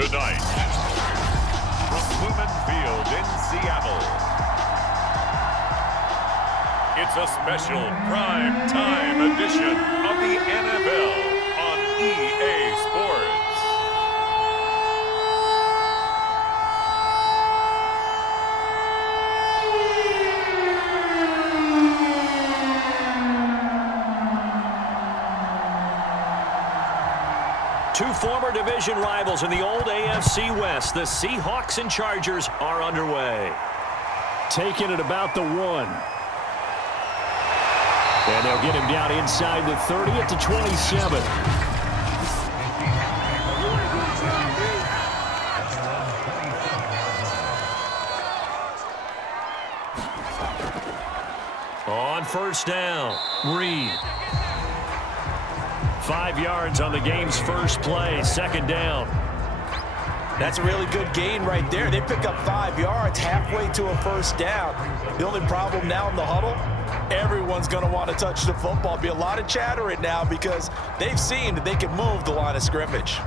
Tonight, from Lumen Field in Seattle, it's a special prime time edition of the NFL on EA Sports. Two former division rivals in the old AFC West, the Seahawks and Chargers, are underway. Taking it about the 1. And they'll get him down inside the 30 at the 27. On first down, Reed. 5 yards on the game's first play, second down. That's a really good gain right there. They pick up 5 yards halfway to a first down. The only problem now in the huddle, everyone's going to want to touch the football. Be a lot of chatter right now because they've seen that they can move the line of scrimmage.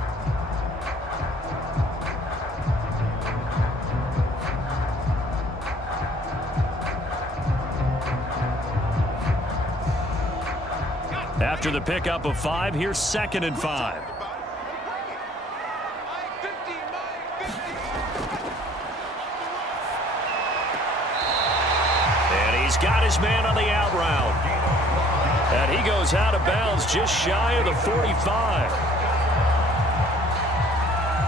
After the pickup of 5, here's 2nd and 5. And he's got his man on the out route. And he goes out of bounds just shy of the 45.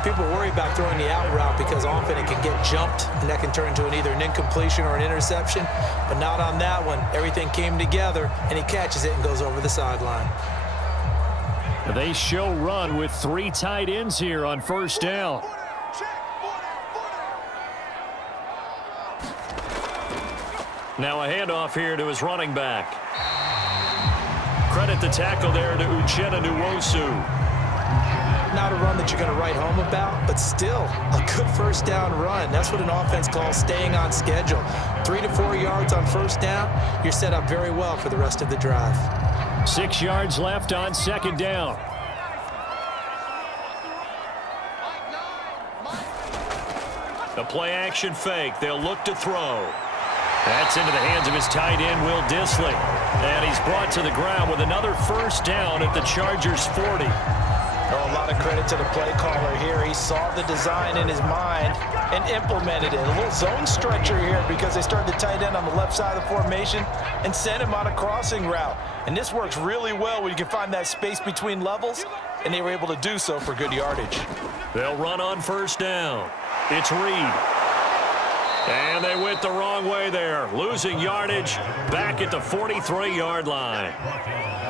People worry about throwing the out route because often it can get jumped, and that can turn into either an incompletion or an interception. But not on that one. Everything came together, and he catches it and goes over the sideline. They show run with 3 tight ends here on first down. Now a handoff here to his running back. Credit the tackle there to Uchenna Nwosu. Not a run that you're going to write home about, but still a good first down run. That's what an offense calls staying on schedule. 3 to 4 yards on first down, you're set up very well for the rest of the drive. 6 yards left on second down. The play action fake. They'll look to throw. That's into the hands of his tight end, Will Dissly. And he's brought to the ground with another first down at the Chargers' 40. Oh, a lot of credit to the play caller here. He saw the design in his mind and implemented it. A little zone stretcher here because they started the tight end on the left side of the formation and sent him on a crossing route. And this works really well when you can find that space between levels, and they were able to do so for good yardage. They'll run on first down. It's Reed. And they went the wrong way there, losing yardage back at the 43-yard line.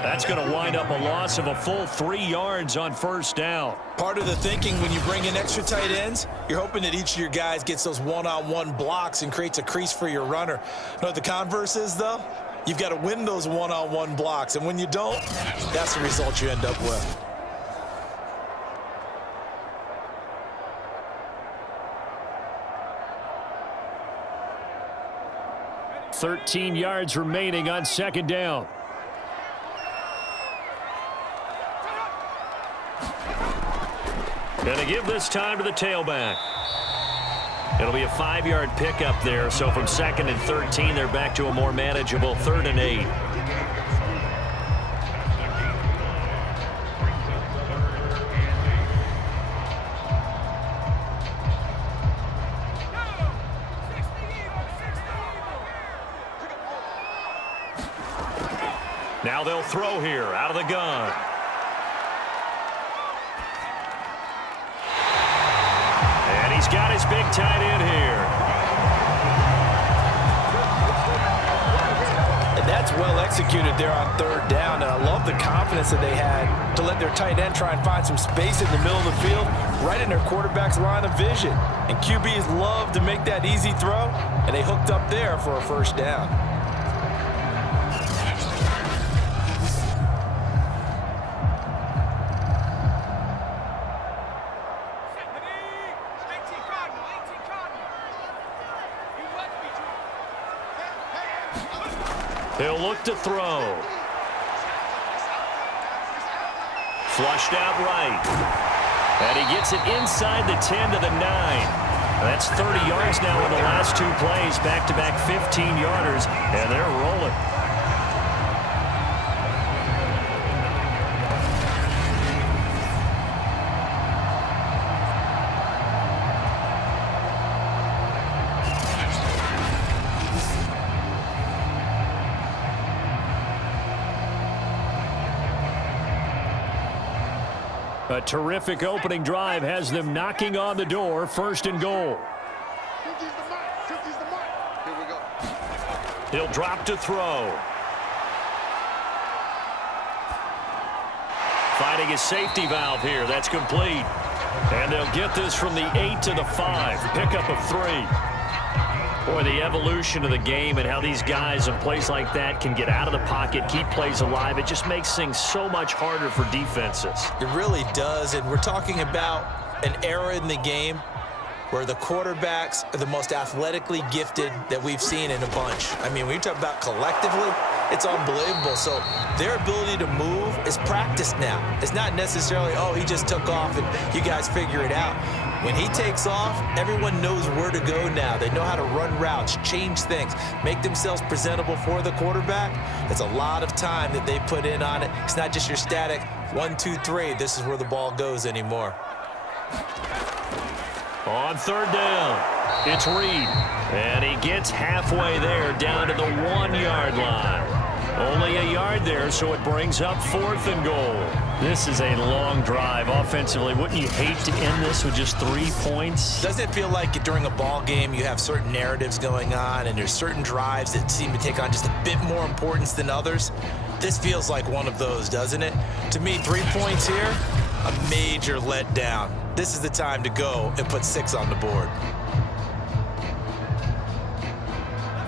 That's going to wind up a loss of a full 3 yards on first down. Part of the thinking when you bring in extra tight ends, you're hoping that each of your guys gets those one-on-one blocks and creates a crease for your runner. You know what the converse is, though? You've got to win those one-on-one blocks, and when you don't, that's the result you end up with. 13 yards remaining on second down. Going to give this time to the tailback. It'll be a 5-yard pickup there, so from 2nd and 13, they're back to a more manageable 3rd and 8. Now they'll throw here out of the gun. And he's got his big tight end here. And that's well executed there on 3rd down. And I love the confidence that they had to let their tight end try and find some space in the middle of the field, right in their quarterback's line of vision. And QBs love to make that easy throw, and they hooked up there for a first down. He'll look to throw. Flushed out right. And he gets it inside the 10 to the 9. That's 30 yards now in the last 2 plays, back-to-back 15-yarders, and they're rolling. A terrific opening drive has them knocking on the door, 1st and goal. He'll drop to throw. Finding his safety valve here. That's complete. And they'll get this from the 8 to the 5. Pickup of 3. Boy, the evolution of the game and how these guys in plays like that can get out of the pocket, keep plays alive, it just makes things so much harder for defenses. It really does, and we're talking about an era in the game where the quarterbacks are the most athletically gifted that we've seen in a bunch. I mean, when you talk about collectively, it's unbelievable. So their ability to move is practiced now. It's not necessarily, oh, he just took off and you guys figure it out. When he takes off, everyone knows where to go now. They know how to run routes, change things, make themselves presentable for the quarterback. It's a lot of time that they put in on it. It's not just your static 1, 2, 3. This is where the ball goes anymore. On 3rd down, it's Reed. And he gets halfway there, down to the 1-yard line. Only a yard there, so it brings up 4th and goal. This is a long drive offensively. Wouldn't you hate to end this with just 3 points? Doesn't it feel like during a ball game you have certain narratives going on and there's certain drives that seem to take on just a bit more importance than others? This feels like one of those, doesn't it? To me, 3 points here, a major letdown. This is the time to go and put 6 on the board.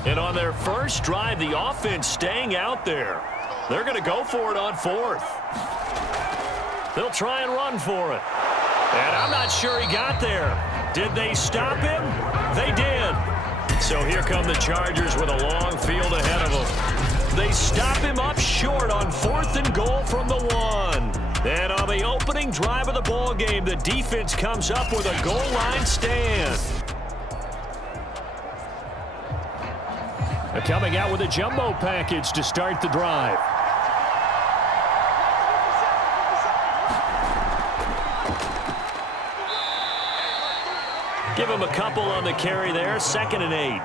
And on their first drive, the offense staying out there. They're going to go for it on 4th. They'll try and run for it. And I'm not sure he got there. Did they stop him? They did. So here come the Chargers with a long field ahead of them. They stop him up short on 4th and goal from the 1. And on the opening drive of the ball game, the defense comes up with a goal line stand. Coming out with a jumbo package to start the drive. Give him a couple on the carry there, 2nd and 8.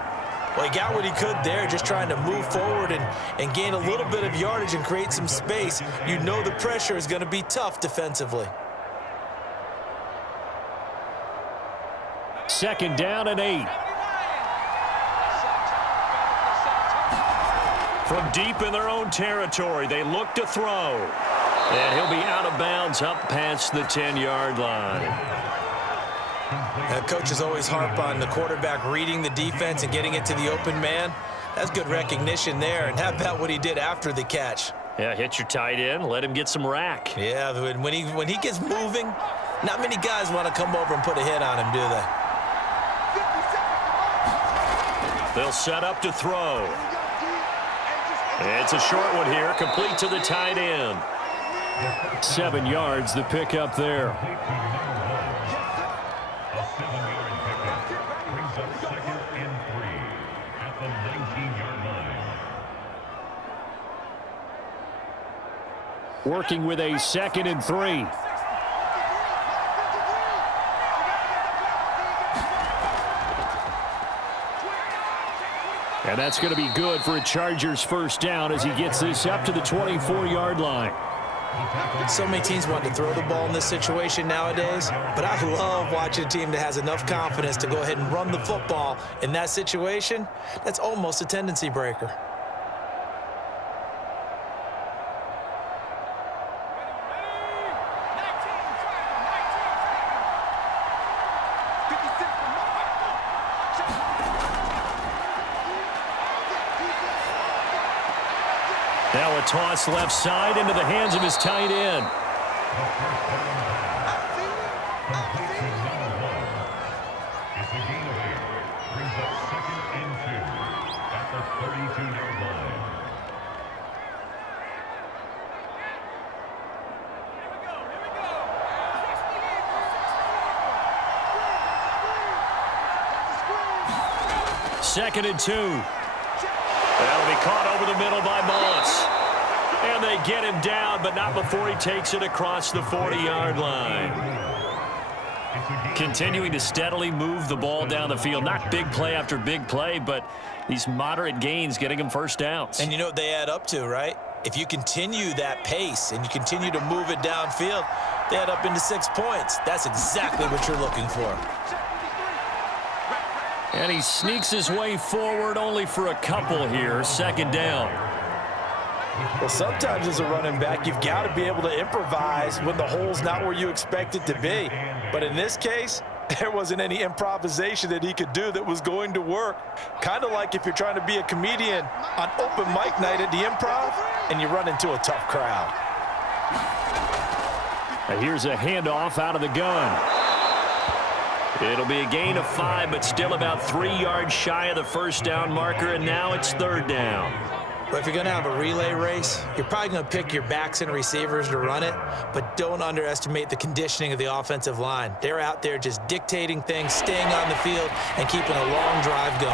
Well, he got what he could there, just trying to move forward and gain a little bit of yardage and create some space. You know the pressure is going to be tough defensively. 2nd down and 8. From deep in their own territory, they look to throw. And he'll be out of bounds up past the 10-yard line. Coaches always harp on the quarterback reading the defense and getting it to the open man. That's good recognition there. And how about what he did after the catch? Yeah, hit your tight end, let him get some rack. Yeah, when he gets moving, not many guys want to come over and put a hit on him, do they? They'll set up to throw. It's a short one here, complete to the tight end. 7 yards, the pickup there. A 7-yard pickup brings up 2nd and 3 at the 19-yard line. Working with a 2nd and 3. And that's going to be good for a Chargers 1st down as he gets this up to the 24-yard line. So many teams want to throw the ball in this situation nowadays, but I love watching a team that has enough confidence to go ahead and run the football in that situation. That's almost a tendency breaker. Now a toss left side into the hands of his tight end. It's a gain of 8. Brings up 2nd and 2 at the 32-yard line. 2nd and 2. That'll be caught over the middle by Moss. And they get him down, but not before he takes it across the 40-yard line. Continuing to steadily move the ball down the field. Not big play after big play, but these moderate gains getting him first downs. And you know what they add up to, right? If you continue that pace and you continue to move it downfield, they add up into 6 points. That's exactly what you're looking for. And he sneaks his way forward only for a couple here. 2nd down. Well, sometimes as a running back, you've got to be able to improvise when the hole's not where you expect it to be. But in this case, there wasn't any improvisation that he could do that was going to work. Kind of like if you're trying to be a comedian on open mic night at the Improv and you run into a tough crowd. And here's a handoff out of the gun. It'll be a gain of 5, but still about 3 yards shy of the first down marker, and now it's 3rd down. But if you're going to have a relay race, you're probably going to pick your backs and receivers to run it, but don't underestimate the conditioning of the offensive line. They're out there just dictating things, staying on the field, and keeping a long drive going.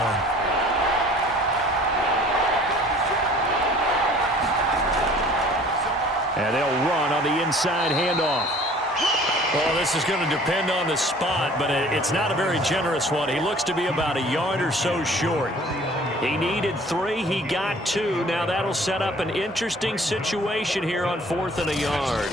And they'll run on the inside handoff. Well, this is going to depend on the spot, but it's not a very generous one. He looks to be about a yard or so short. He needed 3. He got 2. Now that'll set up an interesting situation here on 4th and a yard.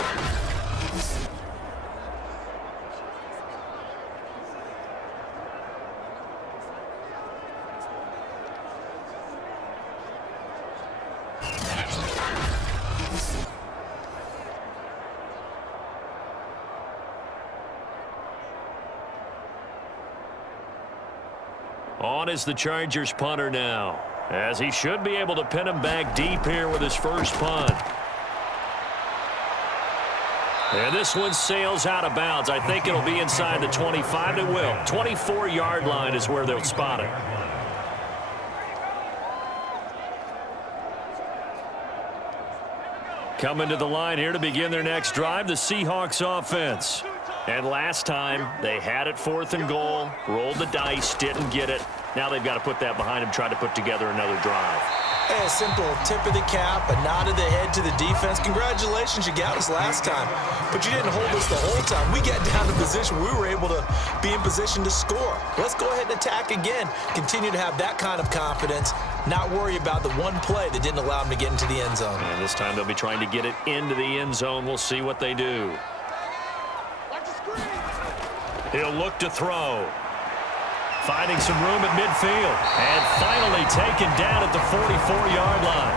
On is the Chargers punter now, as he should be able to pin him back deep here with his first punt. And this one sails out of bounds. I think it'll be inside the 25. It will. 24-yard line is where they'll spot it. Coming to the line here to begin their next drive, the Seahawks offense. And last time, they had it 4th and goal, rolled the dice, didn't get it. Now they've got to put that behind them, try to put together another drive. Hey, a simple tip of the cap, a nod of the head to the defense. Congratulations, you got us last time. But you didn't hold us the whole time. We got down to position. We were able to be in position to score. Let's go ahead and attack again. Continue to have that kind of confidence. Not worry about the one play that didn't allow them to get into the end zone. And this time they'll be trying to get it into the end zone. We'll see what they do. He'll look to throw. Finding some room at midfield. And finally taken down at the 44-yard line.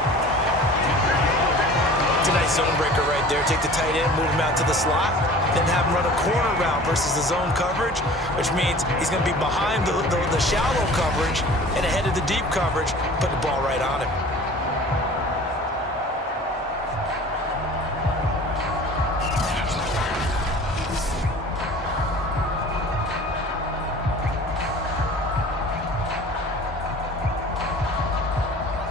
It's a nice zone breaker right there. Take the tight end, move him out to the slot, then have him run a corner route versus the zone coverage, which means he's going to be behind the shallow coverage and ahead of the deep coverage, put the ball right on him.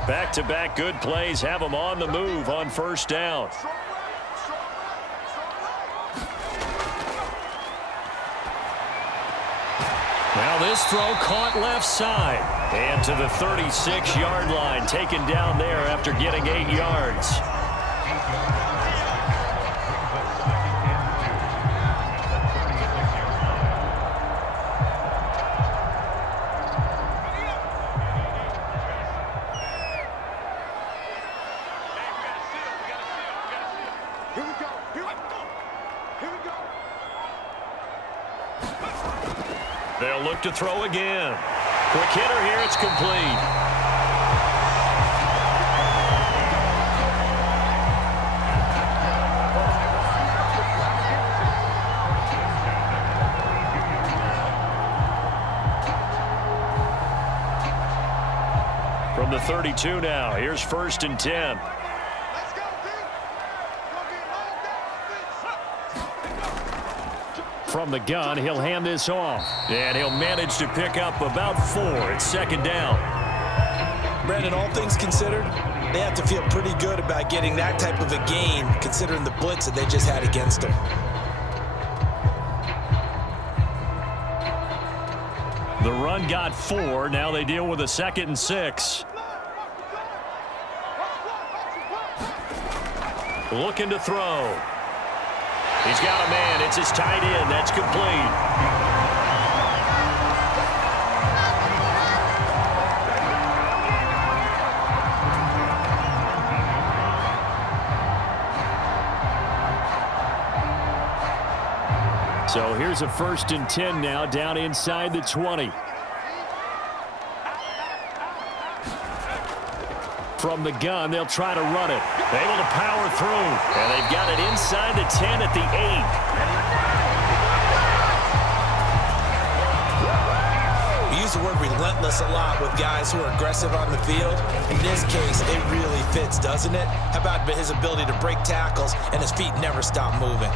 Back-to-back good plays have him on the move on first down. Now this throw caught left side. And to the 36-yard line, taken down there after getting 8 yards. They'll look to throw again. Quick hitter here, it's complete. From the 32 now, here's 1st and 10. From the gun, he'll hand this off. And he'll manage to pick up about 4. It's 2nd down. Brandon, all things considered, they have to feel pretty good about getting that type of a gain, considering the blitz that they just had against them. The run got 4. Now they deal with a 2nd and 6. Looking to throw. He's got a man. It's his tight end. That's complete. So here's a 1st and 10 now down inside the 20. From the gun, they'll try to run it. Able to power through. And they've got it inside the 10 at the 8. We use the word relentless a lot with guys who are aggressive on the field. In this case, it really fits, doesn't it? How about his ability to break tackles and his feet never stop moving?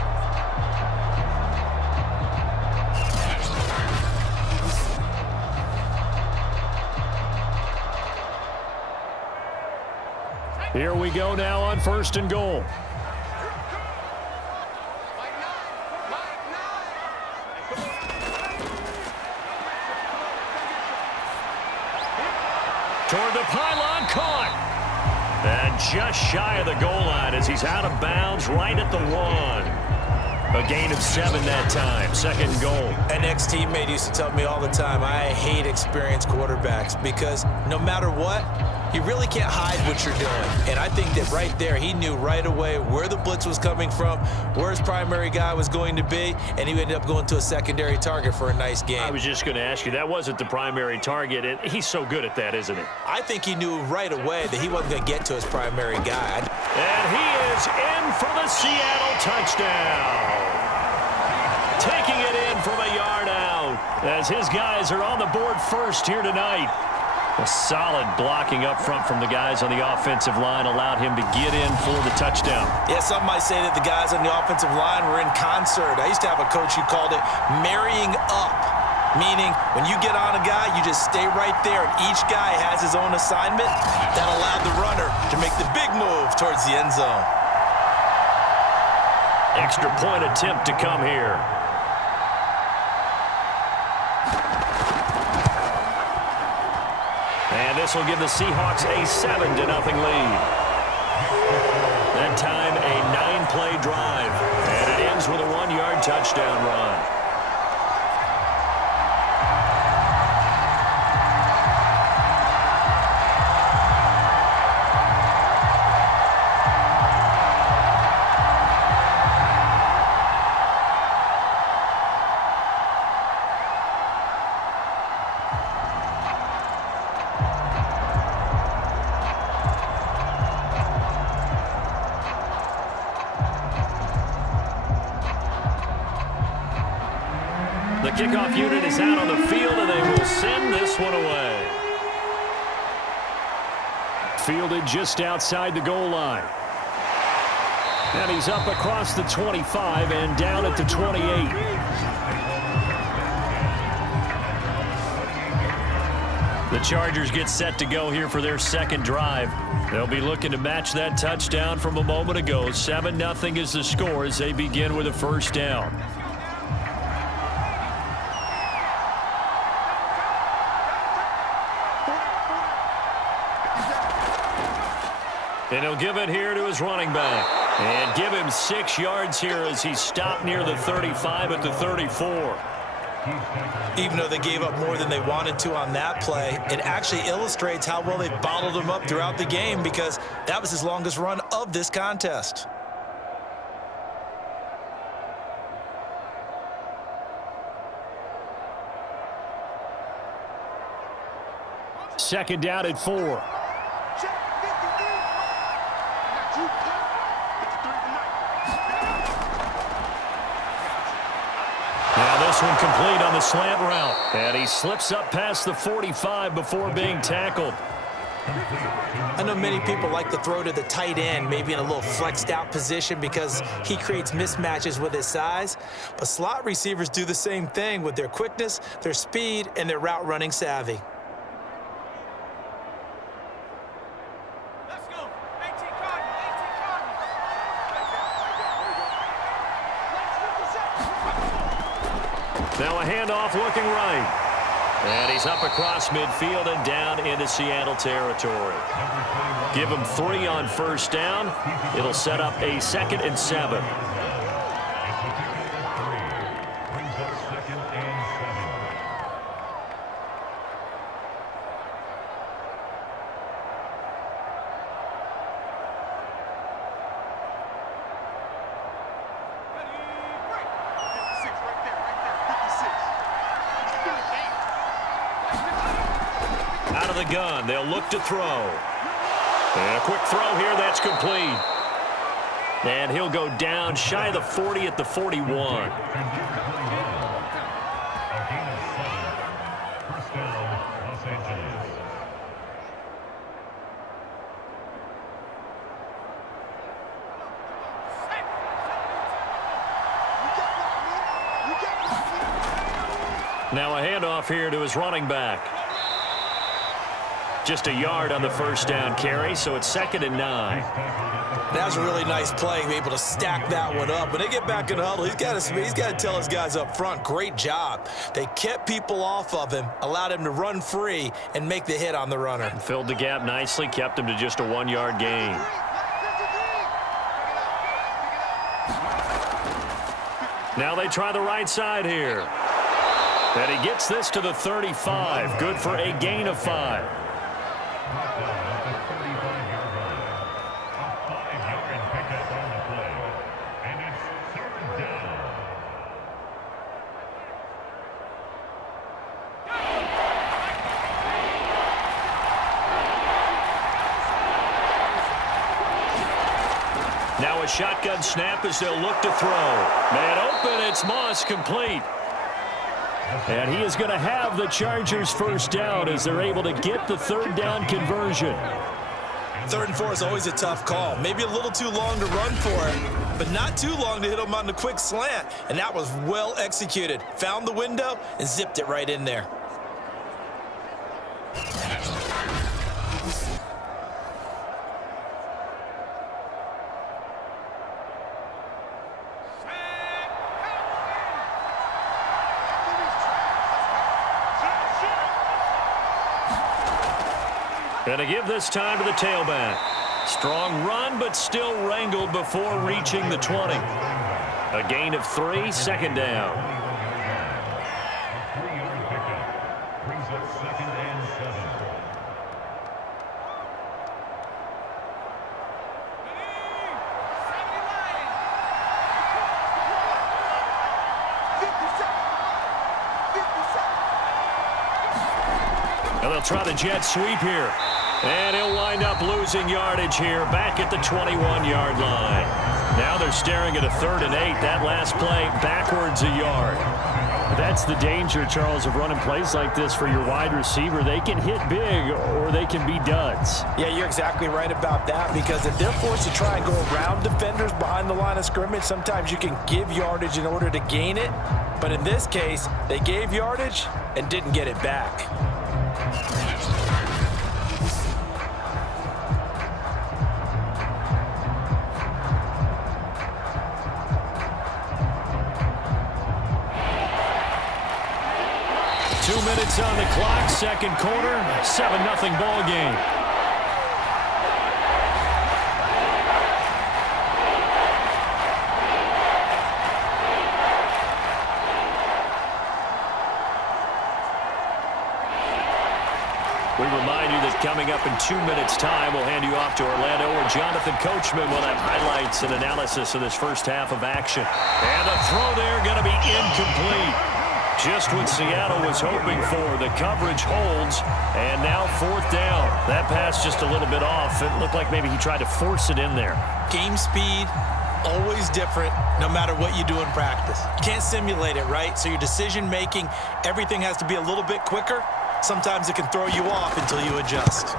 Here we go now on 1st and goal. Toward the pylon, caught. And just shy of the goal line as he's out of bounds right at the 1. A gain of 7 that time. 2nd and goal. An ex-teammate used to tell me all the time, I hate experienced quarterbacks because no matter what, you really can't hide what you're doing. And I think that right there, he knew right away where the blitz was coming from, where his primary guy was going to be, and he ended up going to a secondary target for a nice game. I was just going to ask you, that wasn't the primary target, and he's so good at that, isn't he? I think he knew right away that he wasn't going to get to his primary guy. And he is in for the Seattle touchdown. Taking it in from a yard out as his guys are on the board first here tonight. A solid blocking up front from the guys on the offensive line allowed him to get in for the touchdown. Yeah, some might say that the guys on the offensive line were in concert. I used to have a coach who called it marrying up, meaning when you get on a guy, you just stay right there, and each guy has his own assignment. That allowed the runner to make the big move towards the end zone. Extra point attempt to come here. And this will give the Seahawks a 7-0 lead. That time, a 9-play drive. And it ends with a 1-yard touchdown run. The kickoff unit is out on the field, and they will send this one away. Fielded just outside the goal line. And he's up across the 25 and down at the 28. The Chargers get set to go here for their 2nd drive. They'll be looking to match that touchdown from a moment ago. 7-0 is the score as they begin with a 1st down. And he'll give it here to his running back. And give him 6 yards here as he stopped near the 35 at the 34. Even though they gave up more than they wanted to on that play, it actually illustrates how well they bottled him up throughout the game because that was his longest run of this contest. Second down at 4. Now this one complete on the slant route. And he slips up past the 45 before being tackled. I know many people like to throw to the tight end, maybe in a little flexed out position because he creates mismatches with his size. But slot receivers do the same thing with their quickness, their speed, and their route running savvy. Now a handoff looking right. And he's up across midfield and down into Seattle territory. Give him 3 on first down. It'll set up a 2nd and 7. Out of the gun, they'll look to throw. And a quick throw here, that's complete. And he'll go down shy of the 40 at the 41. Now a handoff here to his running back. Just a yard on the first down carry, so it's 2nd and 9. That was a really nice play, be able to stack that one up. When they get back in the huddle, he's got to tell his guys up front, great job. They kept people off of him, allowed him to run free, and make the hit on the runner. Filled the gap nicely, kept him to just a 1-yard gain. Now they try the right side here. And he gets this to the 35. Good for a gain of 5. Now a shotgun snap as they'll look to throw. Man open, it's Moss, complete. And he is going to have the Chargers first down as they're able to get the 3rd down conversion. 3rd and 4 is always a tough call. Maybe a little too long to run for it, but not too long to hit him on the quick slant. And that was well executed. Found the window and zipped it right in there. Going to give this time to the tailback. Strong run, but still wrangled before reaching the 20. A gain of 3, 2nd down. Brings up 2nd and 7. And they'll try the jet sweep here. And he'll wind up losing yardage here back at the 21-yard line. Now they're staring at a 3rd and 8. That last play backwards a yard. That's the danger, Charles, of running plays like this for your wide receiver. They can hit big or they can be duds. Yeah, you're exactly right about that, because if they're forced to try and go around defenders behind the line of scrimmage, sometimes you can give yardage in order to gain it. But in this case, they gave yardage and didn't get it back. Minutes on the clock, 2nd quarter, 7-0 ball game. We remind you that coming up in 2 minutes' time, we'll hand you off to Orlando, where Jonathan Coachman will have highlights and analysis of this first half of action. And the throw there going to be incomplete. Just what Seattle was hoping for. The coverage holds, and now 4th down. That pass just a little bit off. It looked like maybe he tried to force it in there. Game speed, always different, no matter what you do in practice. You can't simulate it, right? So your decision-making, everything has to be a little bit quicker. Sometimes it can throw you off until you adjust.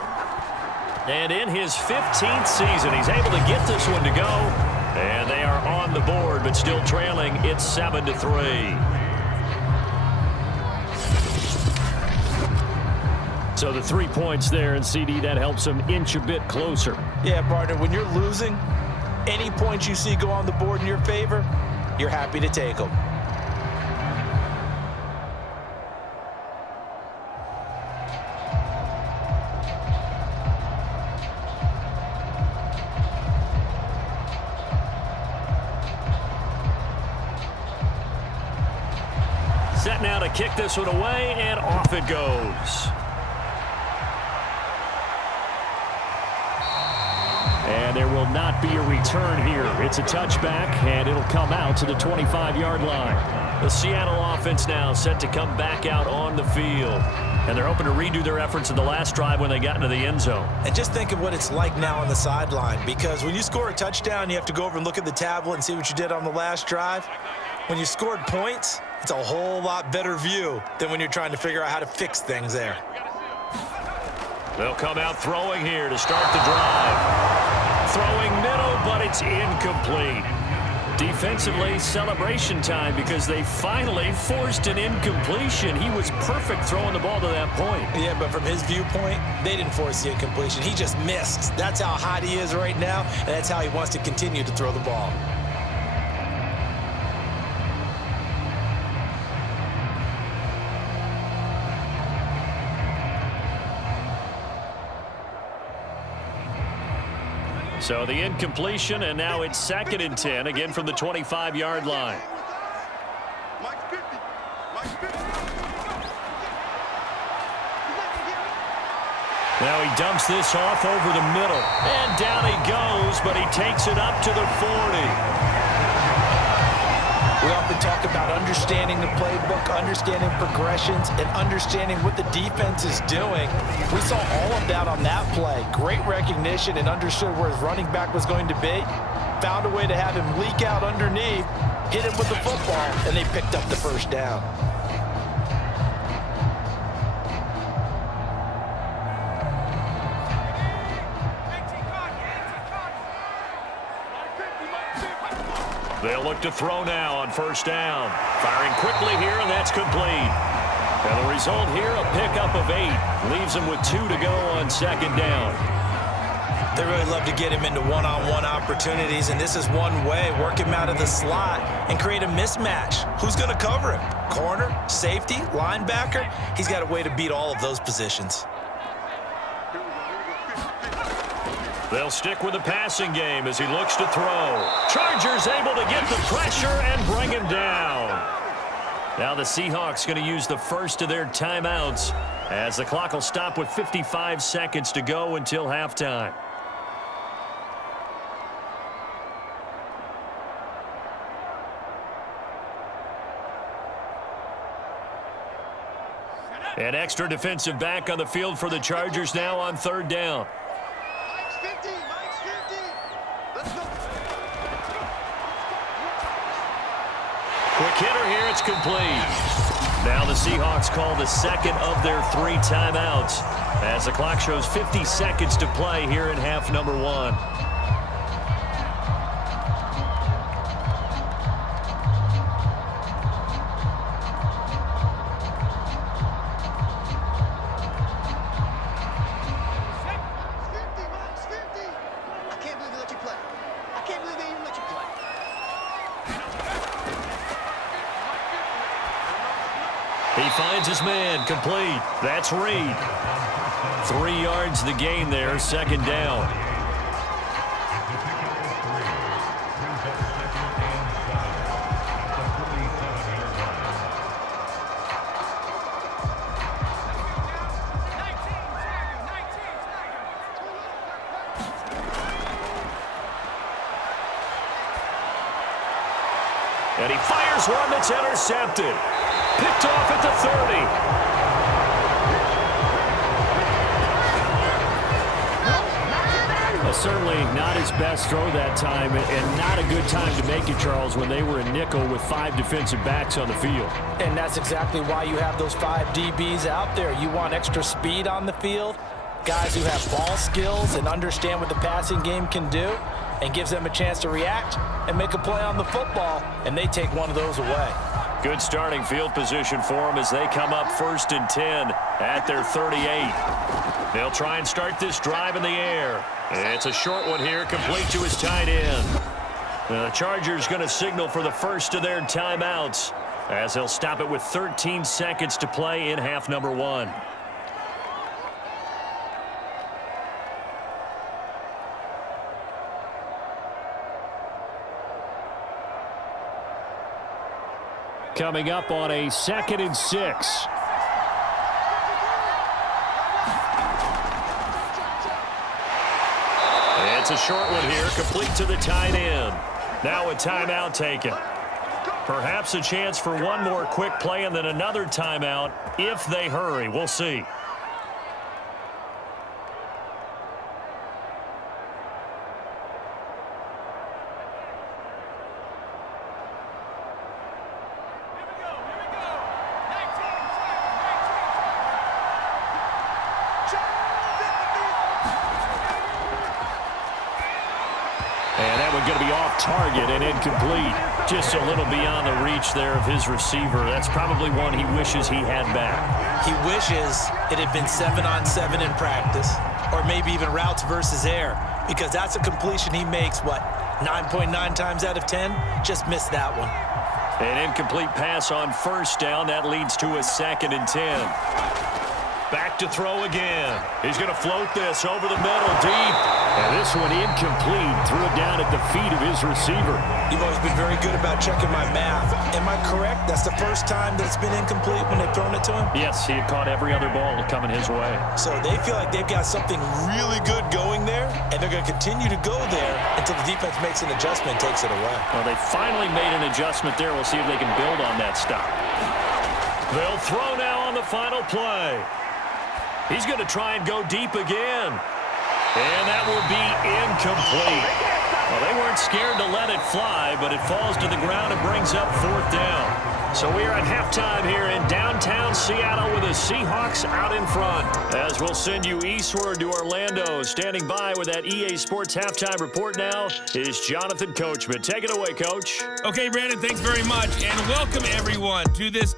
And in his 15th season, he's able to get this one to go. And they are on the board, but still trailing. It's 7-3. So the 3 points there, and CD, that helps him inch a bit closer. Yeah, partner, when you're losing, any points you see go on the board in your favor, you're happy to take them. Set now to kick this one away, and off it goes. And there will not be a return here. It's a touchback, and it'll come out to the 25-yard line. The Seattle offense now set to come back out on the field. And they're hoping to redo their efforts in the last drive when they got into the end zone. And just think of what it's like now on the sideline, because when you score a touchdown, you have to go over and look at the tablet and see what you did on the last drive. When you scored points, it's a whole lot better view than when you're trying to figure out how to fix things there. They'll come out throwing here to start the drive. Throwing middle, but it's incomplete. Defensively, celebration time because they finally forced an incompletion. He was perfect throwing the ball to that point. Yeah, but from his viewpoint, they didn't force the incompletion. He just missed. That's how hot he is right now, and that's how he wants to continue to throw the ball. So the incompletion, and now it's 2nd and 10, again from the 25-yard line. Now he dumps this off over the middle, and down he goes, but he takes it up to the 40. We often talk about understanding the playbook, understanding progressions, and understanding what the defense is doing. We saw all of that on that play. Great recognition and understood where his running back was going to be. Found a way to have him leak out underneath, hit him with the football, and they picked up the first down. They'll look to throw now on 1st down. Firing quickly here, and that's complete. And the result here, a pickup of 8. Leaves them with 2 to go on 2nd down. They really love to get him into one-on-one opportunities, and this is one way. Work him out of the slot and create a mismatch. Who's going to cover him? Corner, safety, linebacker? He's got a way to beat all of those positions. They'll stick with the passing game as he looks to throw. Chargers able to get the pressure and bring him down. Now the Seahawks going to use the first of their timeouts as the clock will stop with 55 seconds to go until halftime. An extra defensive back on the field for the Chargers now on 3rd down. Quick hitter here, it's complete. Now the Seahawks call the 2nd of their 3 timeouts as the clock shows 50 seconds to play here in half number 1. He finds his man, complete. That's Reed. 3 yards the gain there, 2nd down. And he fires one that's intercepted. Picked off at the 30. Certainly not his best throw that time, and not a good time to make it, Charles, when they were in nickel with 5 defensive backs on the field. And that's exactly why you have those 5 DBs out there. You want extra speed on the field, guys who have ball skills and understand what the passing game can do, and gives them a chance to react and make a play on the football, and they take one of those away. Good starting field position for them as they come up 1st and 10 at their 38. They'll try and start this drive in the air. It's a short one here, complete to his tight end. The Chargers going to signal for the first of their timeouts as they'll stop it with 13 seconds to play in half number 1. Coming up on a 2nd and 6. It's a short one here, complete to the tight end. Now a timeout taken. Perhaps a chance for one more quick play and then another timeout if they hurry. We'll see. And that one going to be off target and incomplete. Just a little beyond the reach there of his receiver. That's probably one he wishes he had back. He wishes it had been 7-on-7 in practice, or maybe even routes versus air, because that's a completion he makes, 9.9 times out of 10? Just missed that one. An incomplete pass on first down. That leads to a 2nd and 10. Back to throw again. He's going to float this over the middle deep. And this one incomplete. Threw it down at the feet of his receiver. You've always been very good about checking my math. Am I correct? That's the first time that it's been incomplete when they've thrown it to him? Yes, he had caught every other ball coming his way. So they feel like they've got something really good going there, and they're going to continue to go there until the defense makes an adjustment and takes it away. Well, they finally made an adjustment there. We'll see if they can build on that stop. They'll throw now on the final play. He's going to try and go deep again. And that will be incomplete. Well, they weren't scared to let it fly, but it falls to the ground and brings up 4th down. So we are at halftime here in downtown Seattle with the Seahawks out in front. As we'll send you eastward to Orlando. Standing by with that EA Sports halftime report now is Jonathan Coachman. Take it away, Coach. Okay, Brandon, thanks very much. And welcome, everyone, to this